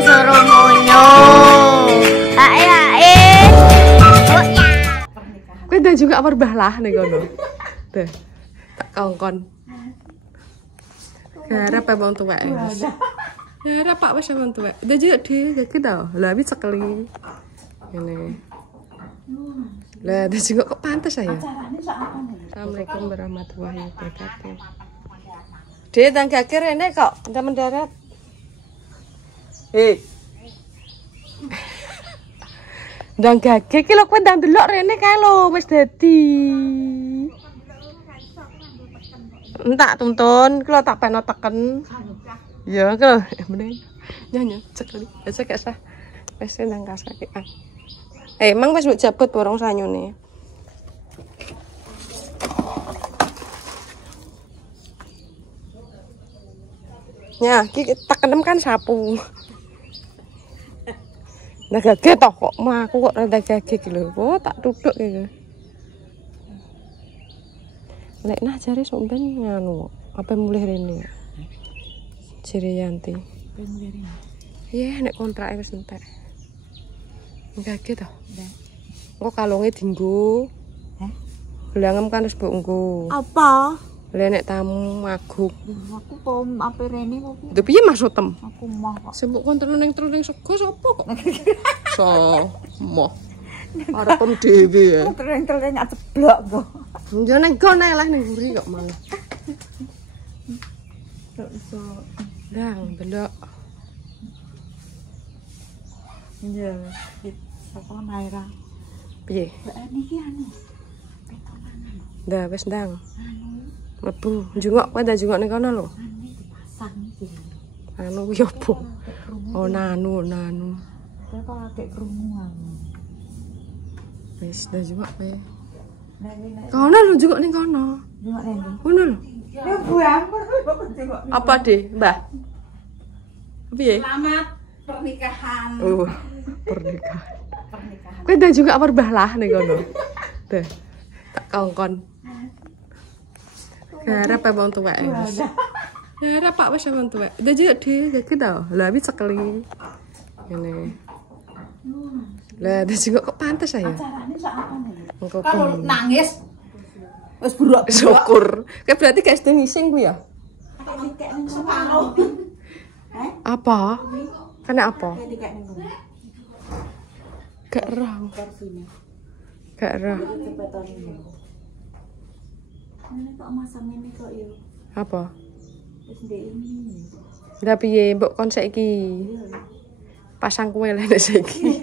suruh munyo. Ae. Kowe dah juga perbah lah nih kono. Deh. Tak kongkon. Garap apa wong tuwek wis. Garap Pak wis wong tuwek. Dah juga dhewe gak tau. Lah wis sekeli. Ngene. Lah dah juga kok pantes ya. Assalamualaikum warahmatullahi wabarakatuh. Dia tangga kiri ini kok udah mendarat. Ndang gage iki lho kowe ndang delok rene kae lho wis dadi. Entak tuntun, iki lho tak peno teken. Ya iki lho, meneh. Nyanyi sekali. Wis gak sah. Wis nang kasake. Emang wis mbok jabut borong sanyune. Ya, iki tak kenem kan sapu. Nah gage toh kok aku kok rada gage iki lho. Oh, tak duduk iki. Lek nah jare sok ben nganu, apa mulih rene. Jere Yanti. Ben mulih rene. Iya, nek kontrake wis entek. Gage toh? Ndak. Engko kalunge dienggo. Hah? Gelangem kan wis mbok nggo. Apa? Lah nek tamu maguk. Aku kok ape rene kok. Lho piye maksudem? Aku mah kok. Sembuk kontrol ning truling sego sapa kok? Moh. Arepem dhewe ya. Truling aceblok kok. Yo ning kono lah ning mburi kok malah. Kok iso. Ndang delok. Iya, sapa Naira. Piye? Mbak niki anu. Petonan. Ndah wis ndang. Lebu, jungok kowe ndak jungok ning kono lho. Pasang iki. Anu yo opo? Oh, nanu. Kowe kok agek krungu anu. Wis ndak jungok kowe. Kono lho jungok ning kono. Jungok ning ndi? Kono lho. Ya buang kok jungok. Apa, Dik? Mbah? Piye? Selamat pernikahan. Oh, pernikahan. Kowe ndak juga perbah lah ning kono. Deh. Tak kongkon. Garap apa wong tuwek wis. Garap Pak wis wong tuwek. Dah juga dhewe gak tau. Lah wis sekeli. Ngene. Lah dah juga kok pantes ya. Acarane sak apa nih? Kalau nangis wis buruk. Syukur. Kayak berarti gak sedeng ngising ku ya? Apa? Kena apa? Gak roh. Gak roh. Ini kok masang ini kok ya? Apa? Wis ndek ini. Lah piye mbok kon saiki? Pasang kowe lek saiki.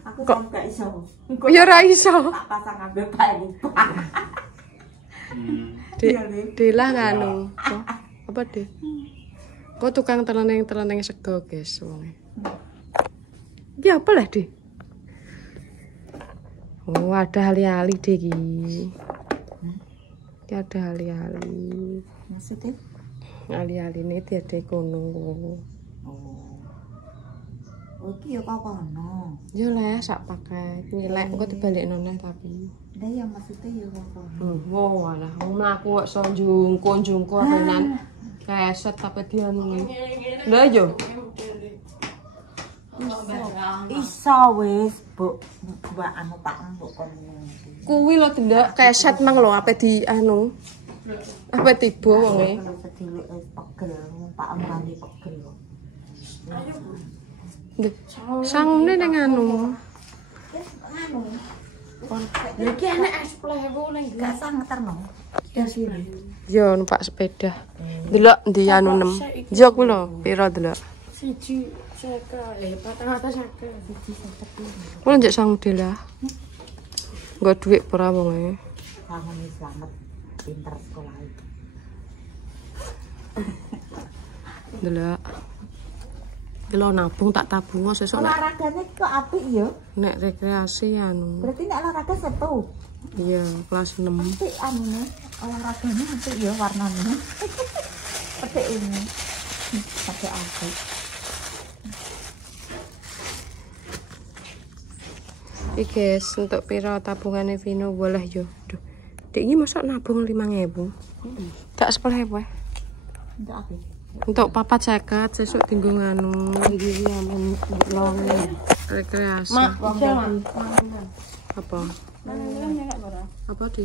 Aku kok gak iso. Ya ora iso. Tak pasang ambek Pak Lupa. Delah nganu. Apa Dek? Kok tukang teleneng sego guys wonge. Iki apa lah Dek? Oh, ada ali-ali Dek iki. Iki ada ali-ali. Maksudnya? Ali-ali ini tiada kono. Oh. Oh, iki ya kok kono. Ya lah sak pakai. Nyelek engko dibalekno neh tapi. Lah ya maksudnya ya kok kono. Oh, alah mlaku kok so njungko tenan. Keset tapi dianu. Lah yo. Iso wis, Bu. Mbak anu Pak mbok kono. Kuwi lho ndelok keset mang lho ape di anu. Ape tiba wonge. Sedilek wis pegel, Pak Ambani pegel. Ayo, Bu. Sangune ning anu. Anu. Ya iki enek es plewu ning gak sangeterno. Ya sini. Yo numpak sepeda. Delok ndi anu nem. Yo ku lho, pira delok? 1 saka, 400 saka. 1 saka. Kuwi njek sang delah. Nggo dhuwit ora wonge. Kangen slamet pinter sekolah. Delok. Delok nabung tak tabung sesuk. Olahragane kok apik ya? Nek rekreasi anu. Berarti nek olahraga setu. Iya, kelas 6. Apik anune. Olahragane apik ya warnane. Apik ini. Pakai apik. Iki guys, untuk piro tabungannya Vino boleh yo. Duh. Dek iki mosok nabung 5.000. Tak 10.000 wae. Enggak apa. Untuk papa cekat sesuk tinggu nganu iki amen long rekreasi. Mak, apa? Apa di?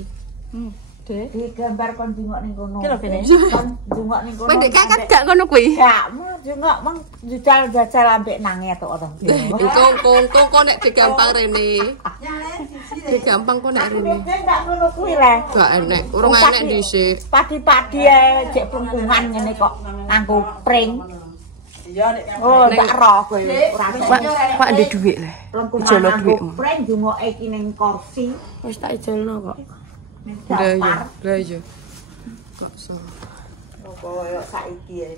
Di gambar kon jungok ning kono. Kon jungok ning kono. Kowe ndek kakak gak ngono kuwi? Gak, jungok mang jajal ambek nange to orang. Kok nek digampang rene. Digampang kok nek rene. Enggak ngono kuwi le. Gak enek, urung enek dhisik. Padi-padi ae jek plengkungan ngene kok nganggo pring. Iya nek oh ndak roh kowe ora Pak ndek dhuwit le. Ijolo dhuwitmu. Pring jungoke iki ning kursi. Wis tak ijolno kok. Lah iya. Kok so. Koyo saiki ae.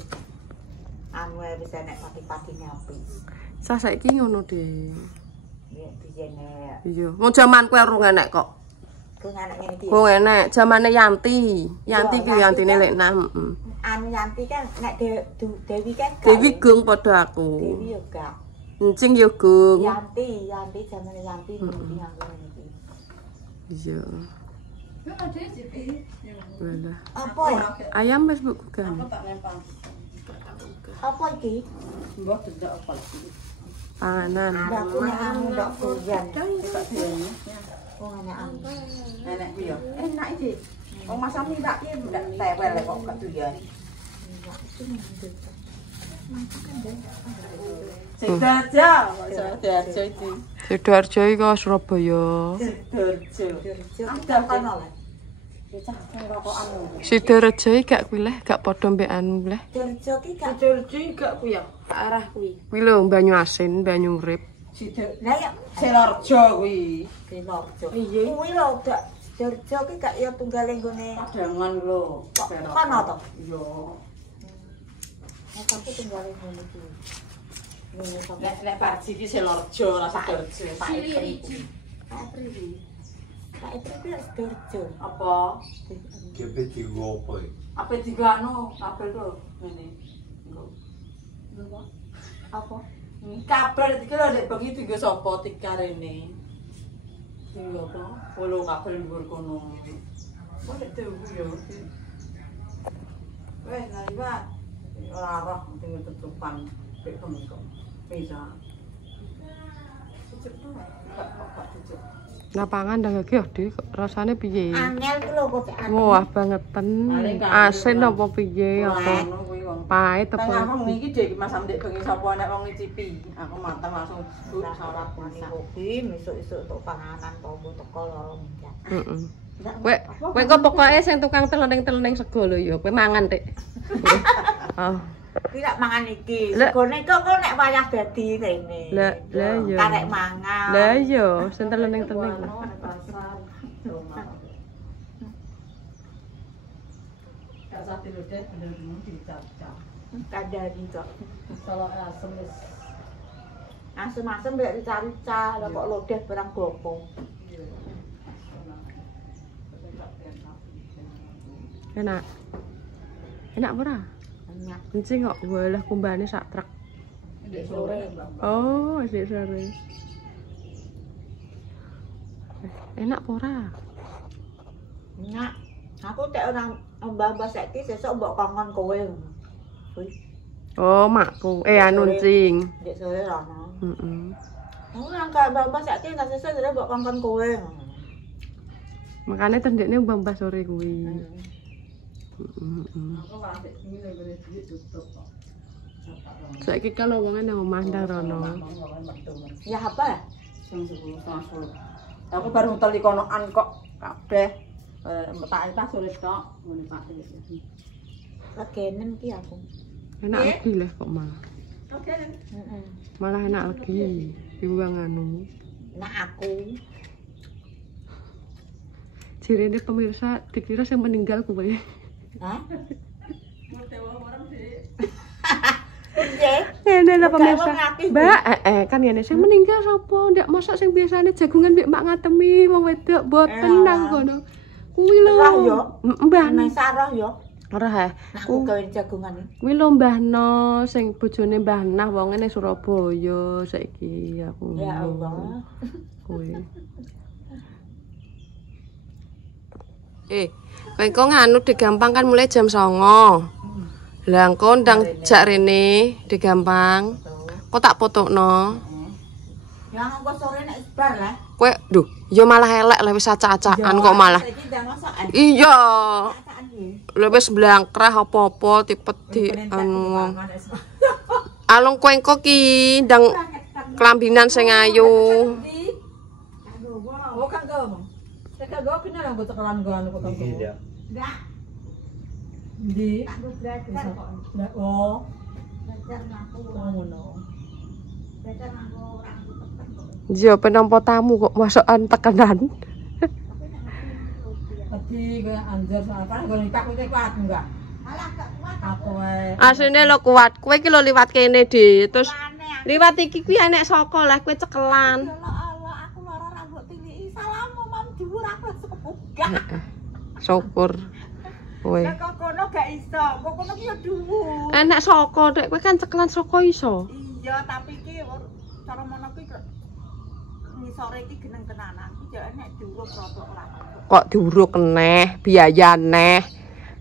Anu ae wis enek padi-padine apik. Saiki ngono De. Iya, dijene. Iya, mau jaman kowe urung enek kok. Kok enek ngene iki. Kok enek, jamane Yanti. Yanti ki Yantine lek 6, heeh. Anu Yanti kan nek Dewi kan Dewi gung padha aku. Dewi yo gak. Encing yo gung. Yanti jamane Yanti ndi nganggo iki. Iya. Yo ada JP. Walah. Apa ya? Ayam wis mbok gugan. Apa iki? Mbok dedak apa iki? Panganan. Aku nek anu ndok doyan. Oh enak anu. Enak ku yo. Enak iki. Wong masam iki tak piye ndak tewel kok gak doyan. Sidoarjo iki. Sidoarjo iki Surabaya. Sidoarjo. Ada kono le. Sidoarjo iki gak kuwi leh, gak padha mbek anu leh. Sidoarjo ki gak gak ku ya. Arah kuwi. Kuwi lho banyu asin, banyu urip. Lah ya Selorjo kuwi. Sidoarjo. Iya. Kuwi lho gak Sidoarjo ki gak ya tunggale nggone Padangan lho. Kono to? Iya. Nek aku tunggale ngene iki. Nek Parji ki Selorjo ora Sidoarjo. Pak Ipri. Pak Ipri Sidoarjo. Apa? Kepe tigo apa? Apa digano kabel to ngene. Engko. Apa? Kabel iki lho nek bengi dienggo sapa tikarene. Dienggo apa? Polo kabel dhuwur kono. Kok nek tuku yo. Wes naliwat. Ora roh tinggal tutupan pek kok. Bisa. Cucuk to. Kok cucuk. Lapangan dah gak De, rasane piye? Angel ku lho kok Wah, bangetan. Asin apa piye apa? Pahit Tengah apa? wong iki Dik Mas Amdik bengi sapa nek wong ngicipi. Aku mateng langsung salah kopi misuk-isuk untuk panganan tombo teko loro muncat. Heeh. Kowe kok pokoke sing tukang telening-telening sego lho ya, kowe mangan Dik. Oh. Tidak mangan iki. Segone kok nek wayah dadi rene. Lah iya. Karek mangan. Lah iya, sing telening-telening. Sate lodeh bener-bener dicap-cap. Kandani kok. Kalau asem wis Asem-asem mbek rica-rica, lha kok lodeh barang gopo. Enak. Enak ora? Enak. Encing kok walah kumbane sak truk. ndek sore. Oh, ndek sore. Enak apa ora? Enak. Aku tek orang mbah-mbah saiki sesuk mbok kongkon kowe. Kuwi Oh, makku. Anu Encing. ndek sore rono. Heeh. Aku nang mbah-mbah saiki enggak sesuk jare mbok kongkon kowe. Makane tendekne mbah sore kuwi. Aku ora ndek sini lho duit tutup kok. Saiki kan wonge nang omah ndang rono. Ya apa? Sing 10.10. Aku baru ngutel konoan kok kabeh. Tak tas sore tok ngene Pak. Legenen ki aku. Enak lagi lah kok malah. Oke. Heeh. Malah enak lagi. Timbang anu. Nah aku Jirene pemirsa dikira yang meninggal kowe. hah? Nggih. Ngene lho pemirsa. Mbak, kan ngene sing meninggal sapa? Ndak masak sing biasane jagungan mbek mak ngatemi wong wedok boten nang kono. Kuwi lho. Roh yo. Mbah Nang sarah yo. ora ha. Aku gawe jagungan iki. Kuwi lho Mbah No sing bojone Mbah Nah wonge ning Surabaya saiki aku. Ya Allah. Kuwi. Kowe kok nganu digampang kan mulai jam 09.00. Lah engko ndang jak rene digampang. Kok tak potokno. Ya engko sore nek bar lah. Kowe duh, ya malah elek lah wis acak-acakan kok malah. Iya. Lha wis blangkrah apa-apa tipet di anu. Alung kowe engko ki ndang kelambinan sing ayu. Oh kan go. Teka go kena lang go tekelan go anu kok. Iya. Enggak. Di. Oh. Yo penampa tamu kok masakan tekenan. Tadi kayak anjir apa go nikah kowe kuat enggak? Alah gak kuat. Aku wae. Asline lo kuat. Kowe ki lo liwat kene, Di. Terus liwat iki kuwi enek saka lah kowe cekelan. Allah aku lara rambut tiliki. Salammu mam dhuwur aku enggak. Syukur. Kowe. Lah kok kono gak iso. Kok kono ki yo dhuwur. Enek saka, Dek. Kowe kan cekelan saka iso. Iya, tapi ki cara mono ki ngisore iki geneng tenanan. Ki yo enek dhuwur rodok lah. Kok diuruk neh, biaya neh.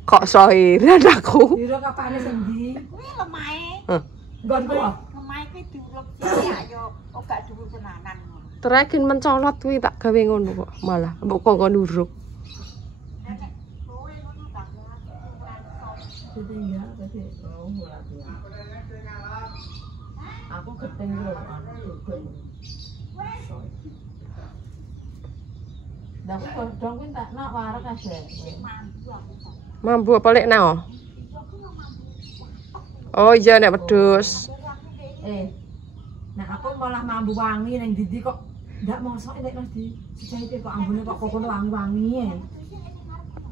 Kok soiran aku. Diro kapane sing ndi? Kuwi lemahe. Nggon kuwi. Lemahe ki dhuwur ya yo gak dhuwur tenanan. Terakhir mencolot kuwi tak gawe ngono kok malah mbok kok nuruk. Tinggal tadi. Oh, aku keteng lho anu. Dah kok dong kuwi tak nak wareg aja. Mambu apa lek nao? Oh iya nek wedhus. Nah aku malah mambu wangi ning ndi kok ndak mosok nek Mas di. Sejake kok ambune kok kono wangi-wangi.